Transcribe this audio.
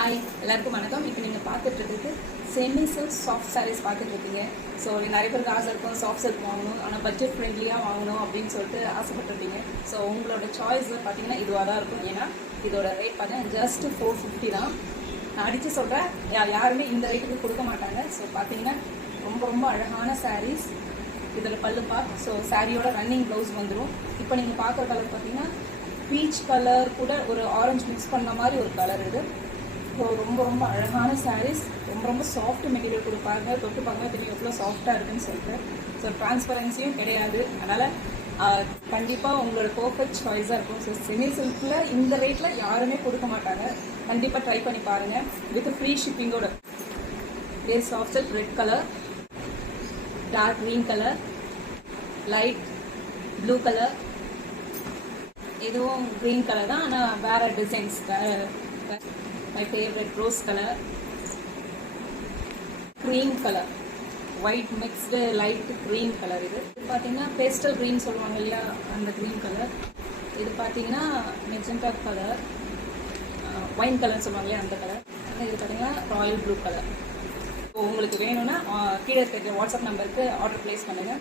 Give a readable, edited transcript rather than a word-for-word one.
Hi எல்லாருக்கும் வணக்கம். இப்போ நீங்கள் பார்த்துட்ருக்கு செமி சில்க் சாஃப்ட் சாரீஸ் பார்த்துட்ருக்கீங்க. ஸோ நிறைய பேருக்கு ஆசை இருக்கும் சாஃப்ட் சில்க் வாங்கணும், ஆனால் பட்ஜெட் ஃப்ரெண்ட்லியாக வாங்கணும் அப்படின்னு சொல்லிட்டு ஆசைப்பட்டுருப்பீங்க. ஸோ உங்களோட சாய்ஸ் பார்த்தீங்கன்னா இதுவாக தான் இருக்கும். ஏன்னா இதோட ரேட் பார்த்தீங்கன்னா ஜஸ்ட் 450 தான். நான் அடித்து சொல்கிறேன், யாருமே இந்த ரேட்டுக்கு கொடுக்க மாட்டாங்க. ஸோ பார்த்தீங்கன்னா ரொம்ப ரொம்ப அழகான சாரீஸ். இதில் பல்லுப்பா. ஸோ சாரியோட ரன்னிங் ப்ளவுஸ் வந்துடும். இப்போ நீங்கள் பார்க்குற கலர் பார்த்தீங்கன்னா பீச் கலர் கூட ஒரு ஆரஞ்சு மிக்ஸ் பண்ண மாதிரி ஒரு கலர் இது. ஸோ ரொம்ப ரொம்ப அழகான சாரீஸ், ரொம்ப ரொம்ப சாஃப்ட் மெட்டீரியல் கொடுப்பாங்க. தொட்டு பார்க்க தெரியும் எவ்வளோ சாஃப்டாக இருக்குன்னு சொல்லிட்டு. ஸோ டிரான்ஸ்பரன்சியும் கிடையாது. அதனால் கண்டிப்பாக உங்களோட பர்ஃபெக்ட் சாய்ஸாக இருக்கும். ஸோ செமி சில்கில் இந்த ரேட்டில் யாருமே கொடுக்க மாட்டாங்க. கண்டிப்பாக ட்ரை பண்ணி பாருங்கள். வித் ஃப்ரீ ஷிப்பிங்கோட. இதே soft silk red colour, dark green colour, light blue colour, இதுவும் க்ரீன் கலர் தான், ஆனால் வேறு designs. My favourite rose colour, green colour, white mixed light green colour. இது பார்த்தீங்கன்னா பேஸ்டல் க்ரீன் சொல்லுவாங்க இல்லையா, அந்த க்ரீன் கலர். இது பார்த்தீங்கன்னா மெஜெண்டா கலர், ஒயின் கலர் சொல்லுவாங்க இல்லையா, அந்த கலர். இது பார்த்தீங்கன்னா ராயல் ப்ளூ கலர். ஸோ உங்களுக்கு வேணும்னா கீழே இருக்க வாட்ஸ்அப் நம்பருக்கு ஆர்டர் ப்ளேஸ் பண்ணுங்கள்.